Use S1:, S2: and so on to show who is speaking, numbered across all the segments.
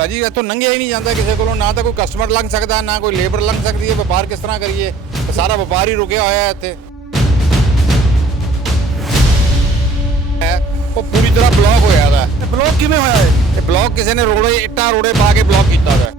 S1: ਭਾਜੀ ਇੱਥੋਂ ਲੰਘਿਆ ਹੀ ਨਹੀਂ ਜਾਂਦਾ ਕਿਸੇ ਕੋਲੋਂ, ਨਾ ਤਾਂ ਕੋਈ ਕਸਟਮਰ ਲੰਘ ਸਕਦਾ, ਨਾ ਕੋਈ ਲੇਬਰ ਲੰਘ ਸਕਦੀ ਹੈ। ਵਪਾਰ ਕਿਸ ਤਰ੍ਹਾਂ ਕਰੀਏ? ਸਾਰਾ ਵਪਾਰ ਹੀ ਰੁਕਿਆ ਹੋਇਆ ਹੈ ਇੱਥੇ। ਉਹ ਪੂਰੀ ਤਰ੍ਹਾਂ ਬਲੌਕ ਹੋਇਆ ਦਾ।
S2: ਬਲੌਕ ਕਿਵੇਂ ਹੋਇਆ ਹੈ?
S1: ਇਹ ਬਲੌਕ ਕਿਸੇ ਨੇ ਰੋੜੇ ਇੱਟਾਂ ਰੋੜੇ ਪਾ ਕੇ ਬਲੌਕ ਕੀਤਾ ਹੋਇਆ।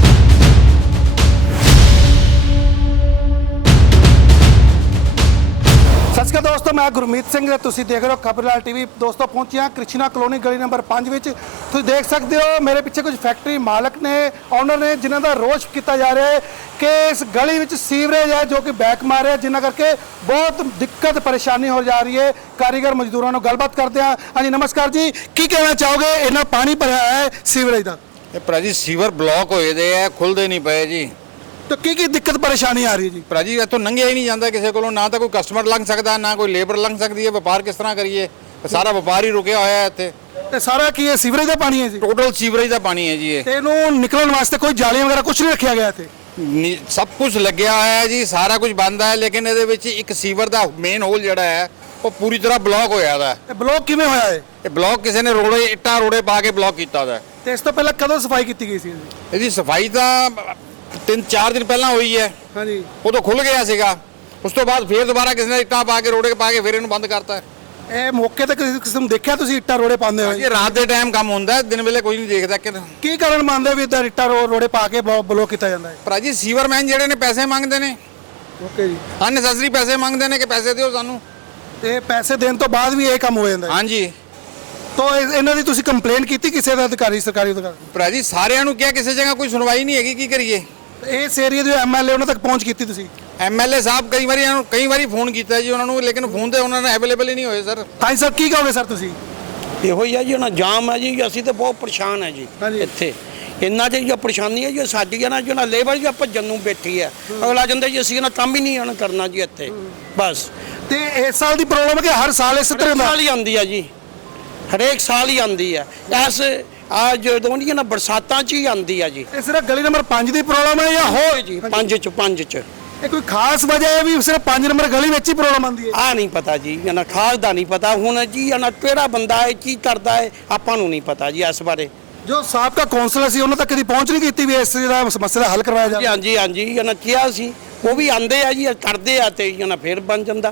S2: ਸਤਿ ਸ਼੍ਰੀ ਅਕਾਲ ਦੋਸਤੋ, ਮੈਂ ਗੁਰਮੀਤ ਸਿੰਘ ਤੇ ਤੁਸੀਂ ਦੇਖ ਰਹੇ ਹੋ ਖਬਰਲਾਲ ਟੀਵੀ। ਦੋਸਤੋ ਪਹੁੰਚਿਆ ਕ੍ਰਿਸ਼ਨਾ ਕਲੋਨੀ ਗਲੀ ਨੰਬਰ 5 ਵਿੱਚ। ਤੁਸੀਂ ਦੇਖ ਸਕਦੇ ਹੋ ਮੇਰੇ ਪਿੱਛੇ ਕੁਝ ਫੈਕਟਰੀ ਮਾਲਕ ਨੇ, ਓਨਰ ਨੇ, ਜਿਨ੍ਹਾਂ ਦਾ ਰੋਸ਼ ਕੀਤਾ ਜਾ ਰਿਹਾ ਹੈ ਕਿ ਇਸ ਗਲੀ ਵਿੱਚ ਸੀਵਰੇਜ ਹੈ ਜੋ ਕਿ ਬੈਕ ਮਾਰ ਰਿਹਾ, ਜਿਨ੍ਹਾਂ ਕਰਕੇ ਬਹੁਤ ਦਿੱਕਤ ਪਰੇਸ਼ਾਨੀ ਹੋ ਜਾ ਰਹੀ ਹੈ। ਕਾਰੀਗਰ ਮਜ਼ਦੂਰਾਂ ਨਾਲ ਗੱਲਬਾਤ ਕਰਦੇ ਹਾਂ। ਹਾਂਜੀ ਨਮਸਕਾਰ ਜੀ, ਕੀ ਕਹਿਣਾ ਚਾਹੋਗੇ? ਇਹਨਾਂ ਪਾਣੀ ਭਰਿਆ ਹੈ ਸੀਵਰੇਜ ਦਾ।
S1: ਇਹ ਭਾਜੀ ਸੀਵਰ ਬਲੌਕ ਹੋਏ ਦੇ ਆ, ਖੁੱਲਦੇ ਨਹੀਂ ਪਏ ਜੀ।
S2: ਤਾਂ ਕੀ ਦਿੱਕਤ ਪਰੇਸ਼ਾਨੀ ਆ ਰਹੀ ਹੈ ਜੀ?
S1: ਭਾਜੀ ਇੱਥੋਂ ਲੰਘਿਆ ਹੀ ਨਹੀਂ ਜਾਂਦਾ ਕਿਸੇ ਕੋਲੋਂ, ਨਾ ਤਾਂ ਕੋਈ ਕਸਟਮਰ ਲੰਘ ਸਕਦਾ, ਨਾ ਕੋਈ ਲੇਬਰ ਲੰਘ ਸਕਦੀ ਹੈ। ਵਪਾਰ ਕਿਸ ਤਰ੍ਹਾਂ ਕਰੀਏ? ਸਾਰਾ ਵਪਾਰ ਹੀ ਰੁਕਿਆ ਹੋਇਆ ਹੈ ਇੱਥੇ।
S2: ਤੇ ਸਾਰਾ ਕੀ ਹੈ? ਸੀਵਰੇਜ ਦਾ ਪਾਣੀ ਹੈ ਜੀ?
S1: ਟੋਟਲ ਸੀਵਰੇਜ ਦਾ ਪਾਣੀ ਹੈ ਜੀ ਇਹ।
S2: ਤੇ ਇਹਨੂੰ ਨਿਕਲਣ ਵਾਸਤੇ ਕੋਈ ਜਾਲੀਆਂ ਵਗੈਰਾ ਕੁਝ ਨਹੀਂ ਰੱਖਿਆ ਗਿਆ ਇੱਥੇ?
S1: ਸਭ ਕੁਝ ਲੱਗਿਆ ਹੋਇਆ ਹੈ ਜੀ, ਸਾਰਾ ਕੁਝ ਬੰਦ ਹੈ, ਲੇਕਿਨ ਇਹਦੇ ਵਿੱਚ ਇੱਕ ਸੀਵਰ ਦਾ ਮੇਨ ਹੋਲ ਜਿਹੜਾ ਹੈ ਉਹ ਪੂਰੀ ਤਰ੍ਹਾਂ ਬਲੌਕ ਹੋਇਆ ਦਾ।
S2: ਇਹ ਬਲੌਕ ਕਿਵੇਂ ਹੋਇਆ ਹੈ?
S1: ਇਹ ਬਲੌਕ ਕਿਸੇ ਨੇ ਰੋੜੇ ਇੱਟਾਂ ਰੋੜੇ ਪਾ ਕੇ ਬਲੌਕ ਕੀਤਾ ਦਾ।
S2: ਤੇ ਇਸ ਤੋਂ ਪਹਿਲਾਂ ਕਦੋਂ ਸਫਾਈ ਕੀਤੀ ਗਈ ਸੀ?
S1: ਇਹਦੀ ਸਫਾਈ ਤਾਂ 3-4 ਦਿਨ ਪਹਿਲਾਂ ਹੋਈ ਹੈ।
S2: ਹਾਂਜੀ।
S1: ਉਦੋਂ ਖੁੱਲ ਗਿਆ ਸੀਗਾ, ਉਸ ਤੋਂ ਬਾਅਦ ਫੇਰ ਦੁਬਾਰਾ ਕਿਸੇ ਨੇ ਇੱਟਾਂ ਪਾ ਕੇ ਰੋੜੇ ਪਾ ਕੇ ਫੇਰ ਇਹਨੂੰ ਬੰਦ ਕਰਤਾ।
S2: ਇਹ ਮੌਕੇ ਤੇ ਕਿਸੇ ਨੂੰ ਦੇਖਿਆ ਤੁਸੀਂ ਇੱਟਾਂ ਰੋੜੇ ਪਾਉਂਦੇ ਹੋਏ?
S1: ਇਹ ਰਾਤ ਦੇ ਟਾਈਮ ਕੰਮ ਹੁੰਦਾ, ਦਿਨ ਵੇਲੇ ਕੋਈ ਨਹੀਂ ਦੇਖਦਾ। ਕਿ
S2: ਕੀ ਕਾਰਨ ਮੰਨਦੇ ਵੀ ਇੱਦਾਂ ਇੱਟਾਂ ਰੋੜੇ ਪਾ ਕੇ ਬਲੌਕ ਕੀਤਾ ਜਾਂਦਾ ਹੈ?
S1: ਭਰਾ ਜੀ ਸੀਵਰਮੈਨ ਜਿਹੜੇ ਨੇ ਪੈਸੇ ਮੰਗਦੇ ਨੇ,
S2: ਓਕੇ ਜੀ।
S1: ਅਨਨੈਸੈਸਰੀ ਪੈਸੇ ਮੰਗਦੇ ਨੇ ਕਿ ਪੈਸੇ ਦਿਓ ਸਾਨੂੰ।
S2: ਤੇ ਪੈਸੇ ਦੇਣ ਤੋਂ ਬਾਅਦ ਵੀ ਇਹ ਕੰਮ ਹੋ ਜਾਂਦਾ ਹੈ?
S1: ਹਾਂਜੀ।
S2: ਤਾਂ ਇਹਨਾਂ ਦੀ ਤੁਸੀਂ ਕੰਪਲੇਂਟ ਕੀਤੀ ਕਿਸੇ ਦਾ ਅਧਿਕਾਰੀ, ਸਰਕਾਰੀ ਅਧਿਕਾਰੀ?
S1: ਭਰਾ ਜੀ ਸਾਰਿਆਂ ਨੂੰ ਕਿਹਾ, ਕਿਸੇ ਜਗ੍ਹਾ ਕੋਈ ਸੁਣਵਾਈ ਨਹੀਂ ਹੈਗੀ, ਕੀ ਕਰੀਏ?
S2: ਇਸ ਏਰੀਆ ਦੇ ਐਮਐਲਏ ਉਹਨਾਂ ਤੱਕ ਪਹੁੰਚ ਕੀਤੀ ਤੁਸੀਂ?
S1: ਐਮਐਲਏ ਸਾਹਿਬ ਕਈ ਵਾਰੀ ਫੋਨ ਕੀਤਾ ਜੀ ਉਹਨਾਂ ਨੂੰ, ਲੇਕਿਨ ਫੋਨ ਤੇ ਉਹਨਾਂ ਨੇ ਅਵੇਲੇਬਲ ਹੀ ਨਹੀਂ ਹੋਏ ਸਰ।
S2: ਹਾਂਜੀ ਸਰ, ਕੀ ਕਹੋਗੇ ਸਰ ਤੁਸੀਂ?
S3: ਇਹੋ ਹੀ ਆ ਜੀ, ਨਾ ਜਾਮ ਹੈ ਜੀ, ਅਸੀਂ ਤਾਂ ਬਹੁਤ ਪਰੇਸ਼ਾਨ ਹੈ ਜੀ
S2: ਹਾਂਜੀ।
S3: ਇੱਥੇ। ਇੰਨਾ ਜੇ ਪਰੇਸ਼ਾਨੀ ਹੈ ਜੀ ਸਾਡੀ ਹੈ ਨਾ, ਜੋ ਨਾ ਲੇਬਰ ਜੀ ਭੱਜਣ ਨੂੰ ਬੈਠੀ ਹੈ। ਅਗਲਾ ਜਾਂਦੇ ਜੀ ਅਸੀਂ ਨਾ ਕੰਮ ਹੀ ਨਹੀਂ ਕਰਨਾ ਜੀ ਇੱਥੇ ਬਸ।
S2: ਤੇ ਇਸ ਸਾਲ ਦੀ ਪ੍ਰੋਬਲਮ ਹੈ ਕਿ ਹਰ ਸਾਲ ਇਸ ਤਰ੍ਹਾਂ ਦਾ
S3: ਸਾਲ ਹੀ ਆਉਂਦੀ ਹੈ ਜੀ, ਹਰੇਕ ਸਾਲ ਹੀ ਆਉਂਦੀ ਹੈ। ਐਸ ਆ ਜਦੋਂ ਨਹੀਂ ਨਾ ਬਰਸਾਤਾਂ 'ਚ ਹੀ ਆਉਂਦੀ ਹੈ ਜੀ।
S2: ਇਹ ਸਿਰਫ ਗਲੀ ਨੰਬਰ 5 ਦੀ ਪ੍ਰੋਬਲਮ ਹੈ ਜਾਂ ਹੋਰ
S3: ਜੀ 5 ਚ
S2: ਇਹ ਕੋਈ ਖਾਸ ਵਜ੍ਹਾ ਹੈ ਵੀ ਸਿਰਫ 5 ਨੰਬਰ ਗਲੀ ਵਿੱਚ ਹੀ ਪ੍ਰੋਬਲਮ ਆਉਂਦੀ ਹੈ?
S3: ਆ ਨਹੀਂ ਪਤਾ ਜੀ, ਨਾ ਖਾਸ ਦਾ ਨਹੀਂ ਪਤਾ। ਹੁਣ ਜੀ ਨਾ ਕਿਹੜਾ ਬੰਦਾ ਹੈ, ਕੀ ਕਰਦਾ ਹੈ, ਆਪਾਂ ਨੂੰ ਨਹੀਂ ਪਤਾ ਜੀ ਇਸ ਬਾਰੇ।
S2: ਜੋ ਸਾਬਕਾ ਕੌਂਸਲਰ ਸੀ ਉਹਨਾਂ ਤੱਕ ਕਦੀ ਪਹੁੰਚ ਨਹੀਂ ਕੀਤੀ ਵੀ ਇਸ ਦਾ ਸਮੱਸਿਆ ਦਾ ਹੱਲ ਕਰਵਾਇਆ ਜਾਵੇ?
S3: ਹਾਂਜੀ ਹਾਂਜੀ ਇਹਨਾਂ ਕਿਹਾ ਸੀ, ਉਹ ਵੀ ਆਂਦੇ ਆ ਜੀ, ਕਰਦੇ ਆ ਤੇ ਇਹਨਾਂ ਫੇਰ ਬਣ ਜਾਂਦਾ।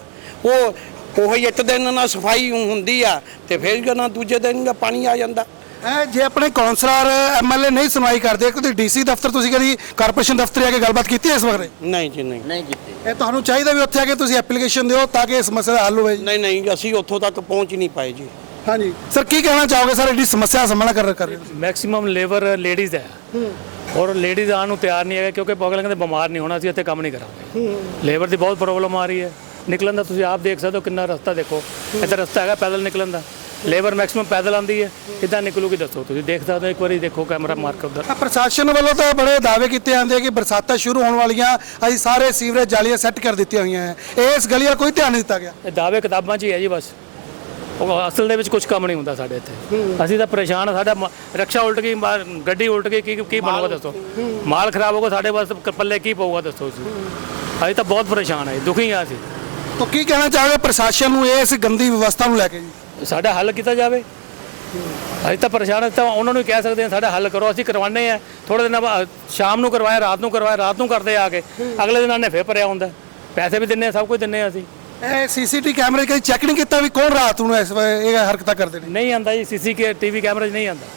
S3: ਉਹ ਇੱਕ ਦਿਨ ਨਾਲ ਸਫਾਈ ਹੁੰਦੀ ਆ ਤੇ ਫਿਰ ਨਾ ਦੂਜੇ ਦਿਨ ਪਾਣੀ ਆ ਜਾਂਦਾ।
S2: ਜੇ ਆਪਣੇ ਕੌਂਸਲਰ ਐਮਐਲਏ ਨਹੀਂ ਸੁਣਵਾਈ ਕਰਦੇ, ਕਿ ਡੀਸੀ ਦਫ਼ਤਰ ਤੁਸੀਂ ਕਦੀ ਕਾਰਪੋਰੇਸ਼ਨ ਦਫ਼ਤਰ ਆ ਕੇ ਗੱਲਬਾਤ ਕੀਤੀ ਹੈ ਇਸ ਬਾਰੇ?
S3: ਨਹੀਂ ਜੀ ਨਹੀਂ ਕੀਤੀ।
S2: ਇਹ ਤੁਹਾਨੂੰ ਚਾਹੀਦਾ ਵੀ ਉੱਥੇ ਆ ਕੇ ਤੁਸੀਂ ਐਪਲੀਕੇਸ਼ਨ ਦਿਓ ਤਾਂ ਕਿ ਇਸ ਸਮੱਸਿਆ ਦਾ ਹੱਲ ਹੋਵੇ ਜੀ।
S3: ਨਹੀਂ ਅਸੀਂ ਉੱਥੋਂ ਤੱਕ ਪਹੁੰਚ ਨਹੀਂ ਪਾਏ ਜੀ।
S2: ਹਾਂਜੀ ਸਰ, ਕੀ ਕਹਿਣਾ ਚਾਹੋਗੇ ਸਰ ਇਹਦੀ ਸਮੱਸਿਆ ਦਾ ਸਾਹਮਣਾ ਕਰ ਰਹੇ ਹੋ?
S4: ਮੈਕਸਿਮਮ ਲੇਬਰ ਲੇਡੀਜ਼ ਹੈ ਔਰ ਲੇਡੀਜ਼ ਆਉਣ ਨੂੰ ਤਿਆਰ ਨਹੀਂ ਹੈਗਾ, ਕਿਉਂਕਿ ਪਗਲਾਂ ਕਹਿੰਦੇ ਬਿਮਾਰ ਨਹੀਂ ਹੋਣਾ, ਅਸੀਂ ਇੱਥੇ ਕੰਮ ਨਹੀਂ ਕਰਾਂਗੇ। ਲੇਬਰ ਦੀ ਬਹੁਤ ਪ੍ਰੋਬਲਮ ਆ ਰਹੀ ਹੈ। ਨਿਕਲਣ ਦਾ ਤੁਸੀਂ ਆਪ ਦੇਖ ਸਕਦੇ ਹੋ, ਕਿੰਨਾ ਰਸਤਾ ਦੇਖੋ, ਇੱਥੇ ਰਸਤਾ ਹੈਗਾ ਪੈਦਲ ਨਿਕਲਣ ਦਾ। ਲੇਬਰ ਮੈਕਸਿਮਮ ਪੈਦਲ ਆਉਂਦੀ ਹੈ, ਕਿੱਦਾਂ ਨਿਕਲੂਗੀ ਦੱਸੋ? ਤੁਸੀਂ ਦੇਖ ਸਕਦੇ ਹੋ, ਇੱਕ ਵਾਰੀ ਦੇਖੋ ਕੈਮਰਾ ਮਾਰ ਕੇ ਉੱਧਰ।
S2: ਪ੍ਰਸ਼ਾਸਨ ਵੱਲੋਂ ਤਾਂ ਬੜੇ ਦਾਅਵੇ ਕੀਤੇ ਜਾਂਦੇ ਕਿ ਬਰਸਾਤਾਂ ਸ਼ੁਰੂ ਹੋਣ ਵਾਲੀਆਂ, ਅਸੀਂ ਸਾਰੇ ਸੀਵਰੇਜ ਜਾਲੀਆਂ ਸੈੱਟ ਕਰ ਦਿੱਤੀਆਂ ਹੋਈਆਂ ਹੈ। ਇਸ ਗਲੀ ਦਾ ਕੋਈ ਧਿਆਨ ਨਹੀਂ ਦਿੱਤਾ ਗਿਆ।
S4: ਇਹ ਦਾਅਵੇ ਕਿਤਾਬਾਂ 'ਚ ਹੀ ਹੈ ਜੀ ਬਸ, ਉਹ ਅਸਲ ਦੇ ਵਿੱਚ ਕੁਝ ਕੰਮ ਨਹੀਂ ਹੁੰਦਾ ਸਾਡੇ ਇੱਥੇ। ਅਸੀਂ ਤਾਂ ਪਰੇਸ਼ਾਨ ਹਾਂ, ਸਾਡਾ ਰਕਸ਼ਾ ਉਲਟ ਗਈ, ਗੱਡੀ ਉਲਟ ਗਈ, ਕੀ ਬਣੂਗਾ ਦੱਸੋ? ਮਾਲ ਖਰਾਬ ਹੋਗਾ, ਸਾਡੇ ਬਸ ਪੱਲੇ ਕੀ ਪਊਗਾ ਦੱਸੋ? ਅਸੀਂ ਤਾਂ ਬਹੁਤ ਪਰੇਸ਼ਾਨ ਹਾਂ, ਦੁਖੀ ਹਾਂ ਅਸੀਂ।
S2: ਤਾਂ ਕੀ ਕਹਿਣਾ ਚਾਹੋਗੇ ਪ੍ਰਸ਼ਾਸਨ ਨੂੰ ਇਸ ਗੰਦੀ ਵਿਵਸਥਾ ਨੂੰ ਲੈ ਕੇ ਜੀ?
S4: ਸਾਡਾ ਹੱਲ ਕੀਤਾ ਜਾਵੇ। ਅਸੀਂ ਤਾਂ ਪਰੇਸ਼ਾਨ ਹਾਂ, ਤਾਂ ਉਹਨਾਂ ਨੂੰ ਕਹਿ ਸਕਦੇ ਹਾਂ ਸਾਡਾ ਹੱਲ ਕਰੋ। ਅਸੀਂ ਕਰਵਾਉਂਦੇ ਆ, ਥੋੜੇ ਦਿਨਾਂ ਬਾਅਦ ਸ਼ਾਮ ਨੂੰ ਕਰਵਾਇਆ, ਰਾਤ ਨੂੰ ਕਰਦੇ ਆ ਕੇ, ਅਗਲੇ ਦਿਨ ਨੇ ਫੇਰ ਭਰਿਆ ਹੁੰਦਾ। ਪੈਸੇ ਵੀ ਦਿੰਦੇ ਆ, ਸਭ ਕੁਝ ਦਿੰਦੇ ਆ ਅਸੀਂ।
S2: ਇਹ ਸੀਸੀਟੀਵੀ ਕੈਮਰੇ ਕਦੇ ਚੈੱਕ ਨਹੀਂ ਕੀਤਾ ਵੀ ਕੌਣ ਰਾਤ ਨੂੰ ਇਹ ਹਰਕਤਾਂ ਕਰਦੇ ਨੇ?
S4: ਨਹੀਂ ਆਂਦਾ ਜੀ, ਸੀਸੀਟੀਵੀ ਕੈਮਰੇ 'ਚ ਨਹੀਂ ਆਂਦਾ,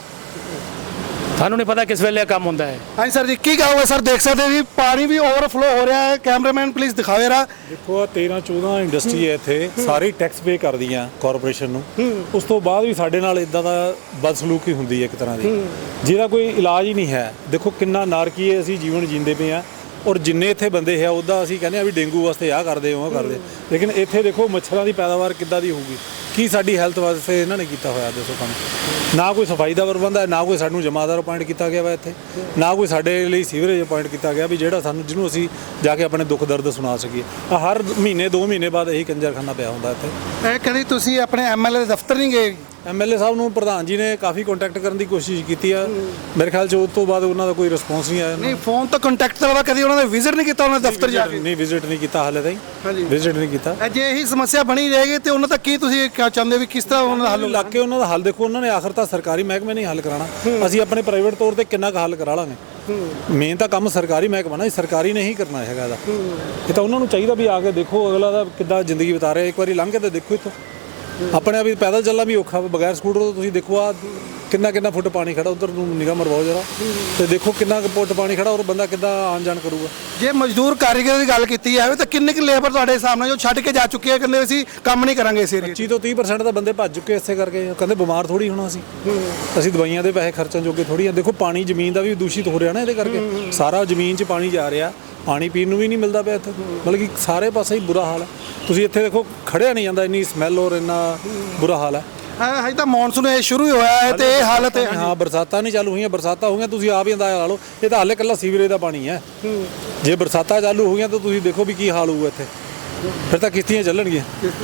S4: ਸਾਨੂੰ ਨਹੀਂ ਪਤਾ ਕਿਸ ਵੇਲੇ ਕੰਮ ਹੁੰਦਾ ਹੈ।
S2: ਹਾਂਜੀ ਸਰ ਜੀ, ਕੀ ਕਹੋਗੇ ਸਰ? ਦੇਖ ਸਕਦੇ ਜੀ ਪਾਣੀ ਵੀ ਓਵਰਫਲੋ ਹੋ ਰਿਹਾ ਹੈ। ਕੈਮਰਾਮੈਨ ਪਲੀਜ਼ ਦਿਖਾਓ ਜਰਾ।
S5: ਦੇਖੋ 13-14 ਇੰਡਸਟਰੀ ਹੈ ਇੱਥੇ, ਸਾਰੀ ਟੈਕਸ ਪੇ ਕਰਦੀਆਂ ਕਾਰਪੋਰੇਸ਼ਨ ਨੂੰ। ਉਸ ਤੋਂ ਬਾਅਦ ਵੀ ਸਾਡੇ ਨਾਲ ਇਦਾਂ ਦਾ ਬਦਸਲੂਕੀ ਹੁੰਦੀ ਹੈ ਇੱਕ ਤਰ੍ਹਾਂ ਦੀ, ਜਿਹਦਾ ਕੋਈ ਇਲਾਜ ਹੀ ਨਹੀਂ ਹੈ। ਦੇਖੋ ਕਿੰਨਾ ਨਾਰਕੀ ਅਸੀਂ ਜੀਵਨ ਜੀਂਦੇ ਪਏ ਆ, ਔਰ ਜਿੰਨੇ ਇੱਥੇ ਬੰਦੇ ਹੈ ਉਹਦਾ ਅਸੀਂ ਕਹਿੰਦੇ ਆ ਵੀ ਡੇਂਗੂ ਵਾਸਤੇ ਆਹ ਕਰਦੇ ਉਹ ਕਰਦੇ, ਲੇਕਿਨ ਇੱਥੇ ਦੇਖੋ ਮੱਛਰਾਂ ਦੀ ਪੈਦਾਵਾਰ ਕਿੱਦਾਂ ਦੀ ਹੋਊਗੀ। ਕੀ ਸਾਡੀ ਹੈਲਥ ਵਾਸਤੇ ਇਹਨਾਂ ਨੇ ਕੀਤਾ ਹੋਇਆ ਦੱਸੋ ਕੰਮ? ਨਾ ਕੋਈ ਸਫਾਈ ਦਾ ਪ੍ਰਬੰਧ ਹੈ, ਨਾ ਕੋਈ ਸਾਨੂੰ ਜਮਾਦਾਰ ਅਪਾਇੰਟ ਕੀਤਾ ਗਿਆ ਵਾ ਇੱਥੇ, ਨਾ ਕੋਈ ਸਾਡੇ ਲਈ ਸੀਵਰੇਜ ਅਪਾਇੰਟ ਕੀਤਾ ਗਿਆ ਵੀ ਜਿਹੜਾ ਜਿਹਨੂੰ ਅਸੀਂ ਜਾ ਕੇ ਆਪਣੇ ਦੁੱਖ ਦਰਦ ਸੁਣਾ ਸਕੀਏ। ਹਰ ਮਹੀਨੇ 2 ਮਹੀਨੇ ਬਾਅਦ ਇਹੀ ਕੰਜਰਖਾਨਾ ਪਿਆ ਹੁੰਦਾ ਇੱਥੇ।
S2: ਇਹ ਕਦੀ ਤੁਸੀਂ ਆਪਣੇ ਐਮਐਲਏ ਦੇ ਦਫ਼ਤਰ ਨਹੀਂ ਗਏ?
S5: ਐਮਐਲਏ ਸਾਹਿਬ ਨੂੰ ਪ੍ਰਧਾਨ ਜੀ ਨੇ ਕਾਫੀ ਕੰਟੈਕਟ ਕਰਨ ਦੀ ਕੋਸ਼ਿਸ਼ ਕੀਤੀ ਆ ਮੇਰੇ ਖਿਆਲ 'ਚ ਉਸ ਤੋਂ ਬਾਅਦ ਉਹਨਾਂ ਦਾ ਕੋਈ ਰਿਸਪੌਂਸ ਨਹੀਂ ਆਇਆ
S2: ਨਹੀਂ ਫੋਨ ਤੋਂ ਕੰਟੈਕਟ ਕਰਵਾ ਕਦੀ ਉਹਨਾਂ ਨੇ ਵਿਜ਼ਿਟ ਨਹੀਂ ਕੀਤਾ ਉਹਨਾਂ ਦੇ ਦਫ਼ਤਰ ਜਾ ਕੇ?
S5: ਨਹੀਂ ਵਿਜ਼ਿਟ ਨਹੀਂ ਕੀਤਾ ਹਾਲੇ ਤਾਈਂ
S2: ਹਾਂਜੀ।
S5: ਵਿਜ਼ਿਟ ਨਹੀਂ ਕੀਤਾ
S2: ਜੇ ਇਹੀ ਸਮੱਸਿਆ ਬਣੀ ਰਹੇਗੀ ਤੇ ਉਹਨਾਂ ਤੱਕ ਕੀ ਤੁਸੀਂ ਕਿਆ ਚਾਹੁੰਦੇ ਹੋ ਵੀ ਕਿਸ ਤਰ੍ਹਾਂ ਉਹਨਾਂ ਦਾ ਹੱਲ ਹੋਊਗਾ?
S5: ਲੱਗ ਕੇ ਉਹਨਾਂ ਦਾ ਹੱਲ ਦੇਖੋ ਉਹਨਾਂ ਨੇ ਆਖਰ ਤਾਂ ਸਰਕਾਰੀ ਮਹਿਕਮੇ ਨਹੀਂ ਹੱਲ ਕਰਾਣਾ ਅਸੀਂ ਆਪਣੇ ਪ੍ਰਾਈਵੇਟ ਤੌਰ ਤੇ ਕਿੰਨਾ ਕੁ ਹੱਲ ਕਰਾ ਲਾਂਗੇ ਮੇਨ ਤਾਂ ਕੰਮ ਸਰਕਾਰੀ ਮਹਿਕਮਾ ਨਾ ਸਰਕਾਰੀ ਨੇ ਹੀ ਕਰਨਾ ਹੈਗਾ ਇਹਦਾ ਇਹ ਤਾਂ ਉਹਨਾਂ ਨੂੰ ਚਾਹੀਦਾ ਵੀ ਆ ਕੇ ਦੇਖੋ ਅਗਲਾ ਦਾ ਕਿੱਦਾਂ ਜ਼ਿੰਦਗੀ ਬਿਤਾ ਰਿਹਾ ਇੱਕ ਵਾਰੀ ਲੰਘ ਕੇ ਤਾਂ ਦੇਖੋ ਇੱਥੋਂ ਆਪਣੇ ਆਪ ਹੀ ਪੈਦਲ ਚੱਲਣਾ ਵੀ ਔਖਾ ਬਗੈਰ ਸਕੂਟਰ ਤੋਂ ਤੁਸੀਂ ਦੇਖੋ ਆ ਕਿੰਨਾ ਫੁੱਟ ਪਾਣੀ ਖੜਾ ਉਧਰ ਨੂੰ ਨਿਗਾਹ ਮਰਵਾਓ ਜਰਾ ਤੇ ਦੇਖੋ ਕਿੰਨਾ ਕੁ ਫੁੱਟ ਪਾਣੀ ਖੜਾ ਔਰ ਬੰਦਾ ਕਿੱਦਾਂ ਆਉਣ ਜਾਣ ਕਰੂਗਾ
S2: ਜੇ ਮਜ਼ਦੂਰ ਕਾਰੀਗਰ ਦੀ ਗੱਲ ਕੀਤੀ ਜਾਵੇ ਤਾਂ ਕਿੰਨੇ ਕੁ ਲੇਬਰ ਤੁਹਾਡੇ ਸਾਹਮਣੇ ਜੋ ਛੱਡ ਕੇ ਜਾ ਚੁੱਕੀ ਹੈ ਕਹਿੰਦੇ ਅਸੀਂ ਕੰਮ ਨਹੀਂ ਕਰਾਂਗੇ ਇਸ ਏਰੀਏ 'ਚ?
S5: 25 ਤੋਂ 30% ਤਾਂ ਬੰਦੇ ਭੱਜ ਚੁੱਕੇ ਇਸੇ ਕਰਕੇ ਕਹਿੰਦੇ ਬਿਮਾਰ ਥੋੜੀ ਹੋਣਾ ਅਸੀਂ ਦਵਾਈਆਂ ਦੇ ਪੈਸੇ ਖਰਚਣ ਜੋਗੇ ਥੋੜੀ ਆ ਦੇਖੋ ਪਾਣੀ ਜ਼ਮੀਨ ਦਾ ਵੀ ਦੂਸ਼ਿਤ ਹੋ ਰਿਹਾ ਨਾ ਇਹਦੇ ਕਰਕੇ ਸਾਰਾ ਜ਼ਮੀਨ 'ਚ ਪਾਣੀ ਜਾ ਰਿਹਾ ਪਾਣੀ ਪੀਣ ਨੂੰ ਵੀ ਨਹੀਂ ਮਿਲਦਾ ਪਿਆ ਇੱਥੇ ਮਤਲਬ ਕਿ ਸਾਰੇ ਪਾਸੇ ਹੀ ਬੁਰਾ ਹਾਲ ਹੈ ਤੁਸੀਂ ਇੱਥੇ ਦੇਖੋ ਖੜਿਆ ਨਹੀਂ ਜਾਂਦਾ ਇੰਨੀ ਸਮੈਲ ਔਰ ਇੰਨਾ ਬੁਰਾ ਹਾਲ ਹੈ
S2: ਹਜੇ ਤਾਂ ਮੌਨਸੂਨ ਇਹ ਸ਼ੁਰੂ ਹੀ ਹੋਇਆ ਹੈ ਤੇ ਇਹ ਹਾਲਤ ਹੈ।
S5: ਹਾਂ ਬਰਸਾਤਾਂ ਨਹੀਂ ਚਾਲੂ ਹੋਈਆਂ ਬਰਸਾਤਾਂ ਹੋਈਆਂ ਤੁਸੀਂ ਆਪ ਹੀ ਅੰਦਾਜ਼ਾ ਲਾ ਲਓ ਇਹ ਤਾਂ ਹਾਲੇ ਇਕੱਲਾ ਸੀਵਰੇਜ ਦਾ ਪਾਣੀ ਹੈ ਜੇ ਬਰਸਾਤਾਂ ਚਾਲੂ ਹੋਈਆਂ ਤਾਂ ਤੁਸੀਂ ਦੇਖੋ ਵੀ ਕੀ ਹਾਲ ਹੋਊਗਾ ਇੱਥੇ ਫਿਰ ਤਾਂ ਕਿਸ਼ਤੀਆਂ ਚੱਲਣਗੀਆਂ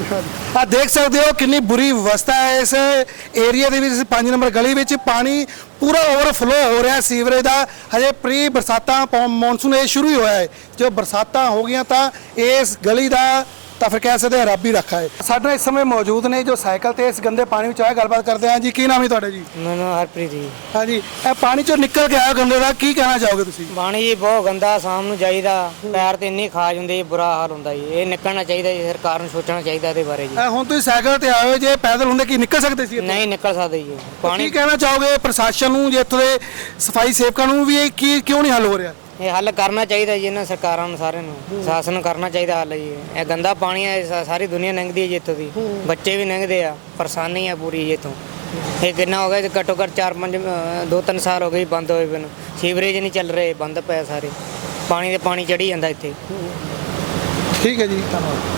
S2: ਆ ਦੇਖ ਸਕਦੇ ਹੋ ਕਿੰਨੀ ਬੁਰੀ ਅਵਸਥਾ ਹੈ ਇਸ ਏਰੀਆ ਦੇ ਵਿੱਚ 5 ਨੰਬਰ ਗਲੀ ਵਿੱਚ ਪਾਣੀ ਪੂਰਾ ਓਵਰਫਲੋ ਹੋ ਰਿਹਾ ਸੀਵਰੇਜ ਦਾ ਹਜੇ ਪ੍ਰੀ ਬਰਸਾਤਾਂ ਮੌਨਸੂਨ ਇਹ ਸ਼ੁਰੂ ਹੀ ਹੋਇਆ ਹੈ ਜੋ ਬਰਸਾਤਾਂ ਹੋ ਗਈਆਂ ਤਾਂ ਇਸ ਗਲੀ ਦਾ ਤਾਂ ਫਿਰ ਕਹਿ ਸਕਦੇ ਹਾਂ ਰੱਬ ਹੀ ਰੱਖਾ ਹੈ ਸਾਡੇ ਨਾਲ ਇਸ ਸਮੇਂ ਮੌਜੂਦ ਨੇ ਜੋ ਸਾਈਕਲ ਤੇ ਇਸ ਗੰਦੇ ਪਾਣੀ ਵਿੱਚ ਆਏ ਗੱਲਬਾਤ ਕਰਦੇ ਹਾਂ ਜੀ ਕੀ ਨਾਮ ਹੈ ਤੁਹਾਡਾ ਜੀ?
S6: ਮੇਰਾ ਨਾਮ ਹਰਪ੍ਰੀਤ ਜੀ।
S2: ਹਾਂਜੀ ਇਹ ਪਾਣੀ ਚੋਂ ਨਿਕਲ ਕੇ ਆਇਆ ਗੰਦੇ ਦਾ ਕੀ ਕਹਿਣਾ ਚਾਹੋਗੇ ਤੁਸੀਂ?
S6: ਪਾਣੀ ਜੀ ਬਹੁਤ ਗੰਦਾ ਸ਼ਾਮ ਨੂੰ ਜਾਈਦਾ ਪੈਰ ਤੇ ਇੰਨੀ ਖਾਜ ਹੁੰਦੀ ਬੁਰਾ ਹਾਲ ਹੁੰਦਾ ਜੀ ਇਹ ਨਿਕਲਣਾ ਚਾਹੀਦਾ ਜੀ ਸਰਕਾਰ ਨੂੰ ਸੋਚਣਾ ਚਾਹੀਦਾ ਇਹਦੇ ਬਾਰੇ ਜੀ
S2: ਹੁਣ ਤੁਸੀਂ ਸਾਈਕਲ ਤੇ ਆਏ ਹੋ ਜੇ ਪੈਦਲ ਹੁੰਦੇ ਕੀ ਨਿਕਲ ਸਕਦੇ ਸੀ ਇੱਥੋਂ?
S6: ਨਹੀਂ ਨਿਕਲ ਸਕਦੇ ਜੀ
S2: ਕੀ
S6: ਪਾਣੀ
S2: ਕਹਿਣਾ ਚਾਹੋਗੇ ਪ੍ਰਸ਼ਾਸਨ ਨੂੰ ਜੇ ਇੱਥੋਂ ਦੇ ਸਫਾਈ ਸੇਵਕਾਂ ਨੂੰ ਵੀ ਇਹ ਕੀ ਕਿਉਂ ਨਹੀਂ ਹੱਲ ਹੋ ਰਿਹਾ?
S6: ਇਹ ਹੱਲ ਕਰਨਾ ਚਾਹੀਦਾ ਜੀ ਇਹਨਾਂ ਸਰਕਾਰਾਂ ਨੂੰ ਸਾਰਿਆਂ ਨੂੰ ਸ਼ਾਸਨ ਕਰਨਾ ਚਾਹੀਦਾ ਹੱਲ ਜੀ ਇਹ ਗੰਦਾ ਪਾਣੀ ਹੈ ਸਾਰੀ ਦੁਨੀਆ ਲੰਘਦੀ ਹੈ ਜੀ ਇੱਥੋਂ ਦੀ ਬੱਚੇ ਵੀ ਲੰਘਦੇ ਆ ਪਰੇਸ਼ਾਨੀ ਆ ਪੂਰੀ ਇੱਥੋਂ ਇਹ ਕਿੰਨਾ ਹੋ ਗਿਆ ਘੱਟੋ ਘੱਟ 2-3 ਸਾਲ ਹੋ ਗਏ ਬੰਦ ਹੋਏ ਪਏ ਸੀਵਰੇਜ ਨਹੀਂ ਚੱਲ ਰਹੇ ਬੰਦ ਪਏ ਸਾਰੇ ਪਾਣੀ ਚੜੀ ਜਾਂਦਾ ਇੱਥੇ
S2: ਠੀਕ ਹੈ ਜੀ ਧੰਨਵਾਦ।